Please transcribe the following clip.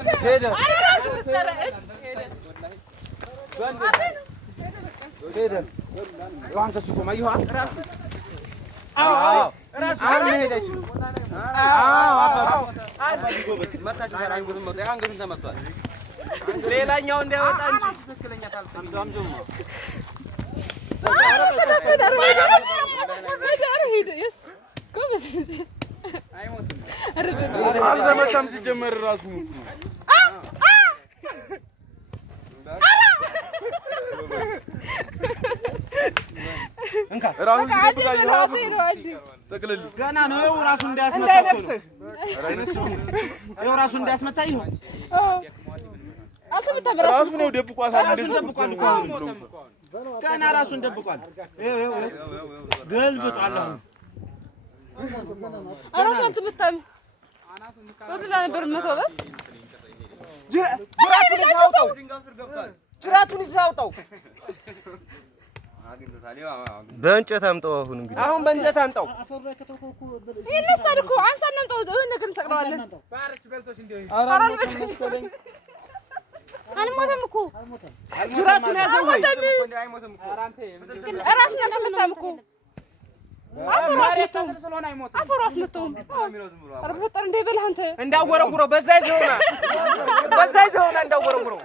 ሄደ አንተ እሱ እኮ ማየሁ እራሱ እራሱ ሄደች። መጣች አንገቱን ተመቷል። ሌላኛው እንዳይወጣ እንጂ ትክክለኛ ታልተምዳምጆም ነው አልተመታም። ሲጀመር እራሱ እንካ እራሱ ጠቅልል ገና ነው። ይኸው እራሱ እንዳያስመታኝ ይኸው እራሱ እንዳያስመታኝ ይኸው አልተመታም። እራሱ ነው ደብቋታል። እንደዚህ ደብቋል እኮ ገና እራሱን ደብቋል። ይኸው ገልብጧል። እራሱ አልተመታም። ወደላ ነበር መተው ጅራቱን ይዘህ አውጣው። በእንጨት አምጣው። አሁን በእንጨት አምጣው። ይነሳል እኮ አንሳና አምጣው። እዚህ ነገር እንሰቅለዋለን። አልሞተም እኮ ጅራቱን ያዘው ወይ እራሱን አልተመታም እኮ አፈሩ አስመታውም። ኧረ በፈጠረ እንዳይበላህ አንተ እንዳወረውረው በዛ ይዘውና እንዳወረውረው